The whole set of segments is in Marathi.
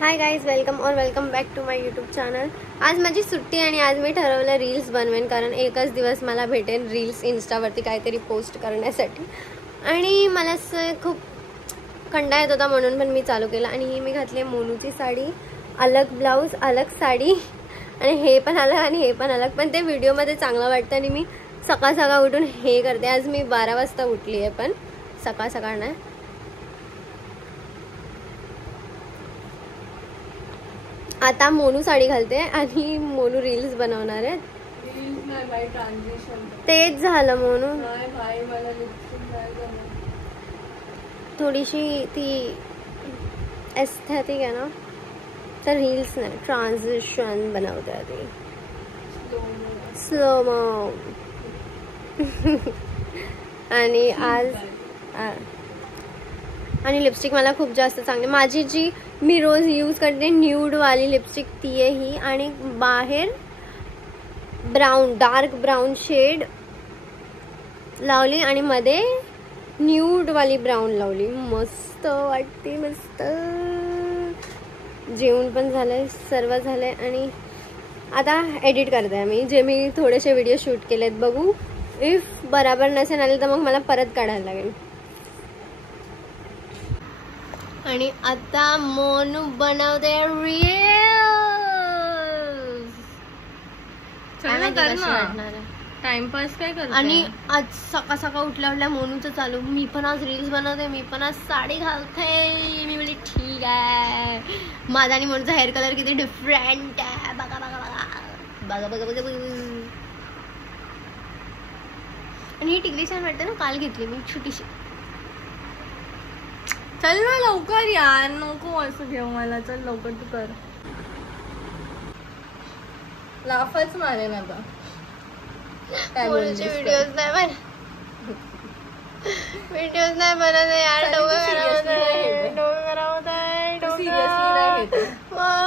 High guys, welcome back to my YouTube channel. आज माझी सुट्टी आणि आज मी ठरवलं रील्स बनवेन, कारण एकच दिवस मला भेटेन रील्स इन्स्टावरती काहीतरी पोस्ट करण्यासाठी. आणि मला असं खूप कंटाळा येत होता म्हणून पण मी चालू केलं. आणि मी घातली मोनूची साडी, अलग ब्लाऊज, अलग साडी, आणि हे पण अलग आणि हे पण अलग. पण ते व्हिडिओमध्ये चांगलं वाटतं आणि मी सकाळ सकाळ उठून हे करते. आज मी 12 वाजता उठली आहे, पण सकाळ सकाळ नाही. आता मोनू साडी घालते आणि मोनू रील्स बनवणार आहे. तेच झालं मोनू. थोडीशी ती एस्थेटिक आहे ना, तर रील्स नाही, ट्रान्झिशन बनवते ती स्लो मो. आणि आज आणि लिपस्टिक मला खूप जास्त चांगली, माझी जी मी रोज यूज करते न्यूड वाली लिपस्टिक ती आहे ही. आणि बाहेर ब्राऊन, डार्क ब्राऊन शेड लावली आणि मध्ये न्यूड वाली ब्राऊन लावली. मस्त वाटते, मस्त. जेवण पण झालंय, सर्व झालंय आणि आता एडिट करते मी. जे मी थोडेसे व्हिडिओ शूट केलेत, बघू इफ बराबर नसेल आले तर मग मला परत काढायला लागेल. आणि आता मोनू बनवते टाइमपास काय करते. आणि आज सकाळ सकाळ उठल्या मोनूचं चालू, मी पण आज रील्स बनवते, मी पण आज साडी घालते. मी बोलली ठीक आहे. माझा आणि मोनूचा हेअर कलर किती डिफरंट आहे, बघा बघा बघा बघा बघा बघा. आणि ही टिकली छान वाटते ना, काल घेतली मी छोटीशी. चल ना लवकर यार, नको असं घेऊ मला. चल लवकर तू कर. लाफच मारेन आता. व्हिडिओज नाही बनत यार. डोकं खराब होत आहे.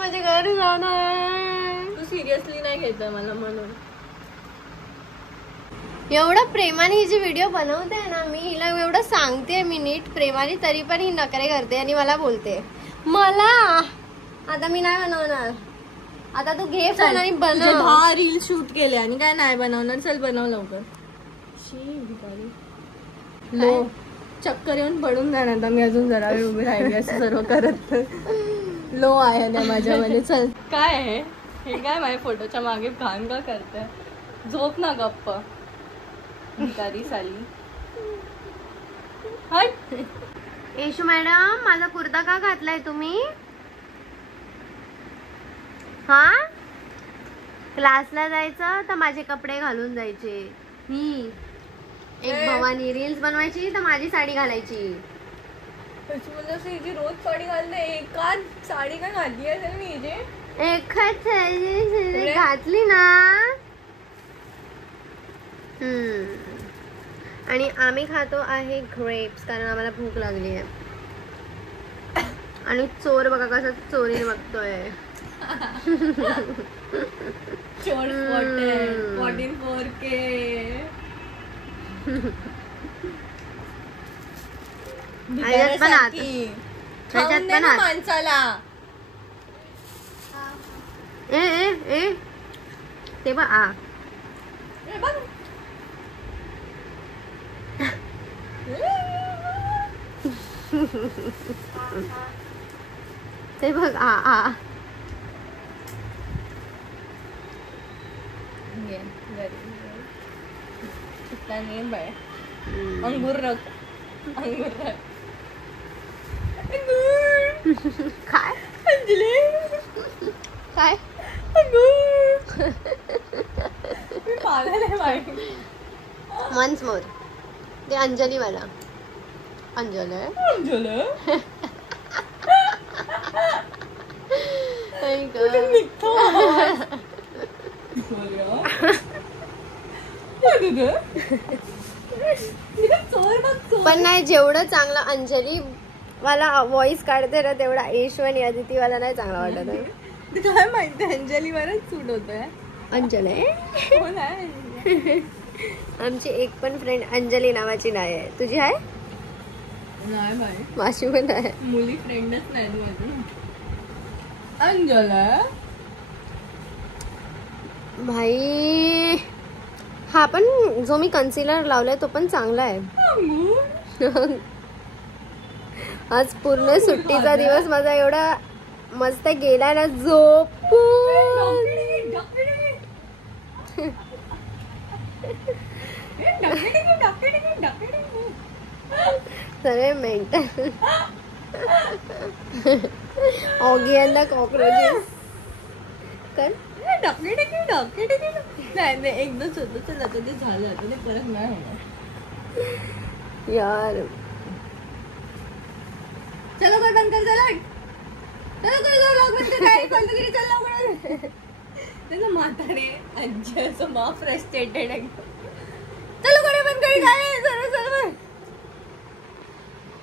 माझ्या घरी जाणार. तू सिरियसली नाही घेत मला म्हणून. एवढं प्रेमाने ही जी व्हिडिओ बनवते ना, मी हिला एवढं सांगते मी नीट प्रेमाने, तरी पण ही नखरे करते आणि मला बोलते मला आता मी नाही बनवणार. आता तू घे फोन आणि बनव. 10 रील शूट केले आणि काय नाही बनवणार. चल बनव लवकर. लो चक्कर येऊन पडून जाणार आता मी. अजून जरा वेळ उभी राहिली असं सर्व करत. लो आहे ना माझ्यामध्ये. चल काय आहे हे, काय माझ्या फोटोच्या मागे घाण का करते. झोप ना गप्प भिकारी साली. येशू मॅडम, माझा कुर्ता का घातलाय तुम्ही? हा, क्लासला जायचं तर माझे कपडे घालून जायचे. ही एक भवानी रील्स बनवायची तर माझी साडी घालायची. रोज साडी घालते. एकाच साडी का घातली असेल मी जे एकच घातली ना. आणि आम्ही खातो आहे ग्रेप्स, कारण आम्हाला भूक लागली आहे. आणि चोर बघा कसं चोरीने बघतोय. चोर 44K. माणसाला ए ते बघ आ ते बघ आ अंगूर रख. काय अंजली काय मी पागल आहे. वन्स मोर ते अंजली वाला. अंजली पण नाही, जेवढं चांगलं अंजली वाला व्हॉइस काढते ना, तेवढा ऐश्वनी अदिती वाला नाही चांगला वाटत आहे. काय माहिती, अंजली वरच सूट होतोय. अंजली आमची एक पण फ्रेंड अंजली नावाची नाही आहे. तुझी आहे? नाही बाई, माझी पण आहे. मुली फ्रेंडच नाही माझी. अंजला भाई हा पण जो मी कन्सिलर लावलाय तो पण चांगला आहे. आज पूर्ण सुट्टीचा दिवस माझा एवढा मस्त गेला ना झोपून. सरे mental Oggy and the cockroaches कर. नाही एकदाच होतं. चल आता ते झालं, आता ते परत नाही होणार यार. चलो कर बंद कर. चलो कर लॉक बंद कर. काय बंद केली. चल लवकर. त्याचं म्हातारे आजी असं मा फ्रस्ट्रेटेड आहे. चलो कर बंद कर. काय चल चल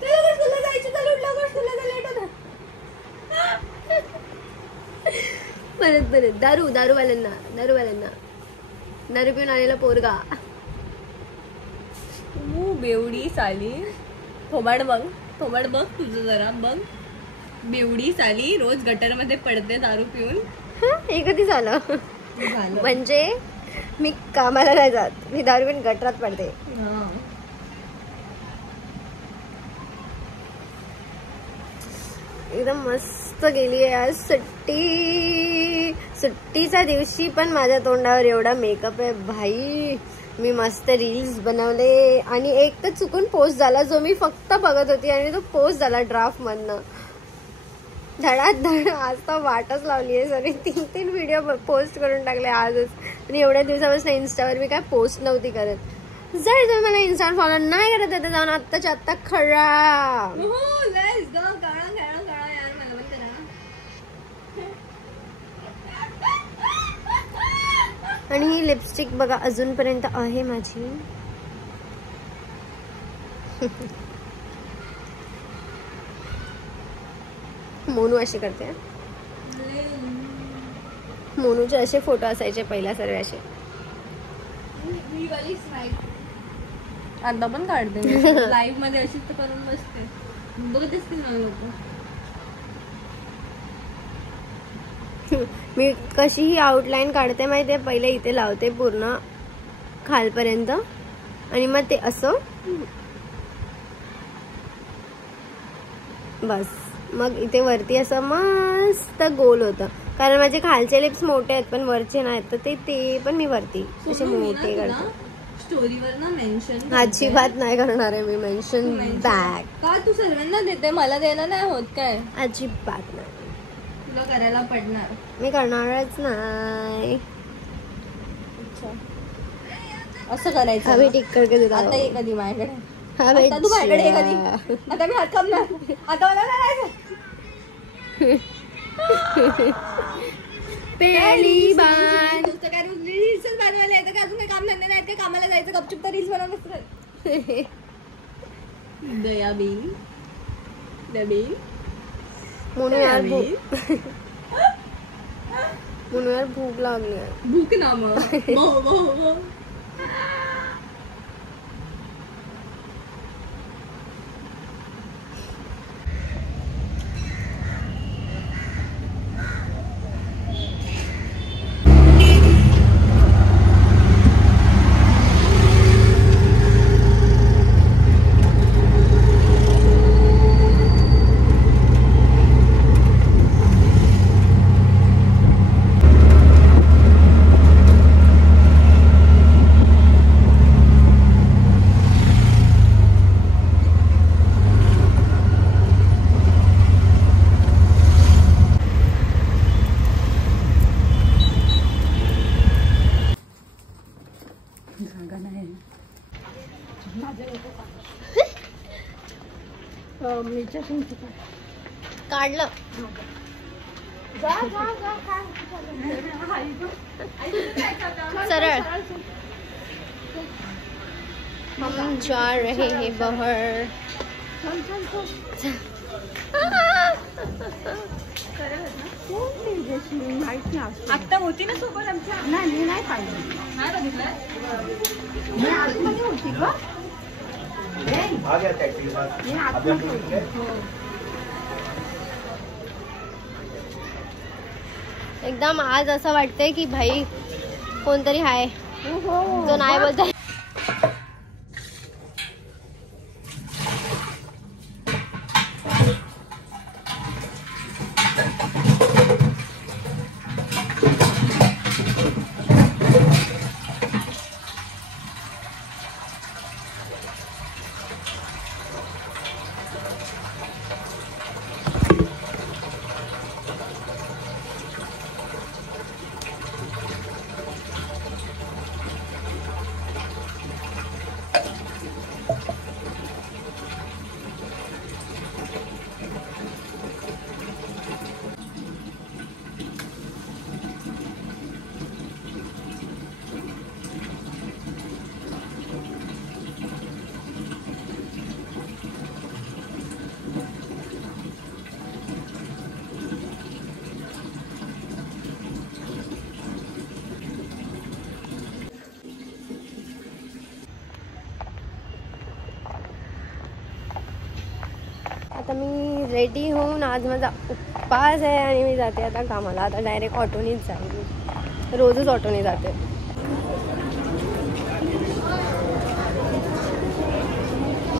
चलो कर. तुला जायचं. चल उठ लवकर. तुला लेट होतं. परत दारूवाल्यांना दारू पिऊन आलेला पोरगा. बेवडी साली. थोबाड बघ तुझं जरा बघ. बेवडी साली रोज गटरमध्ये पडते दारू पिऊन. हे कधी झालं? म्हणजे मी कामाला नाही जात, मी दारू पिऊन गटरात पडते. एकदम मस्त गेली आहे आज सुट्टीच्या दिवशी पण माझ्या तोंडावर एवढा मेकअप आहे भाई. मी मस्त रील्स बनवले आणि एक तर चुकून पोस्ट झाला जो मी फक्त बघत होती आणि तो पोस्ट झाला ड्राफ्ट मधनं. धडाधड आज तर वाटच लावली आहे सर. 3 व्हिडिओ पोस्ट करून टाकले आजच. आणि एवढ्या दिवसापासून इन्स्टावर मी काय पोस्ट नव्हती करत. जर तुम्ही मला इन्स्टावर फॉलो नाही करत तर जाऊन आत्ताच्या आत्ता खरा. आणि ही लिपस्टिक बघा अजूनपर्यंत आहे माझी. मोनू अशी करते. मोनूचे असे फोटो असायचे पहिला सर्व असे. आता पण काढते लाईव्ह मध्ये अशीच तर करून बसते. बघत असते ना लोक. मी कशीही आउटलाईन काढते माहितीये. पहिले इथे लावते पूर्ण खालपर्यंत आणि मग ते असं बस. मग इथे वरती असं मस्त गोल होतं. कारण माझे खालचे लिप्स मोठे आहेत पण वरचे नाहीत तर ते पण मी वरती असे मोठे करते. स्टोरीवर ना मेन्शन अजिबात नाही करणार आहे मी मेन्शन बॅक. का तू सर्वांना देते मला द्यायला नाही होत काय? अजिबात नाही. तुला करायला पडणार. मी करणारच नाही. असं करायचं. हवे टिक करके देता. आता ये कधी माझ्याकडे. हवे तू माझ्याकडे ये कधी. आता मी हात कापणार. आता मला करायचं. पहिली बार नुसतं काय रील्स बनवायला येतं का? अजून काही काम धंदे नाहीत का? कामाला जायचं गपचूप तर रील्स बनवत असतात. दयाबीन म्हणून यार भूक लागली आहे. भूक ना मग. काढलं. सरळ हम जा रहे हैं बाहर. आत्ता होती ना सोबत आमच्या. नाही नाही पाहिजे. नाही बघितलं. मी आतमध्ये होती का? एकदम आज असं वाटतंय की भाई कोणतरी आहे जो नाही बोलतोय. आता मी रेडी होऊन आज माझा उपवास आहे आणि मी जाते आता कामाला. आता डायरेक्ट ऑटोनीच जाईल, रोजच ऑटोने जाते.